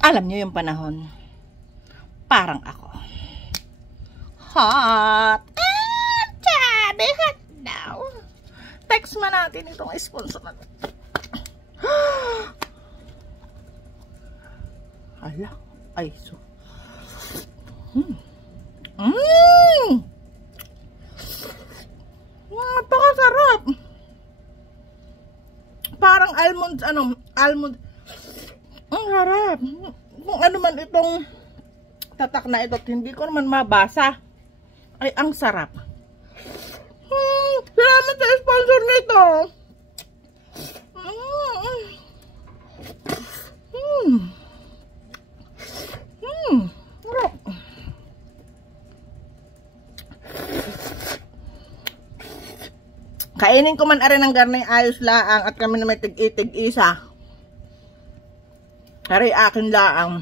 Alam niyo yung panahon, parang ako. Hot! And sabi, hot daw. Text man natin itong sponsor natin. Hala, ay so. Napakasarap. Parang almond, almond. Ang harap. Kung ano man itong tatak na ito, hindi ko naman mabasa. Ay, ang sarap. Salamat sa sponsor nito. Sarap. Kainin ko man arin ng garnay ayos laang at kami na may tig-isa. Ari akin laang.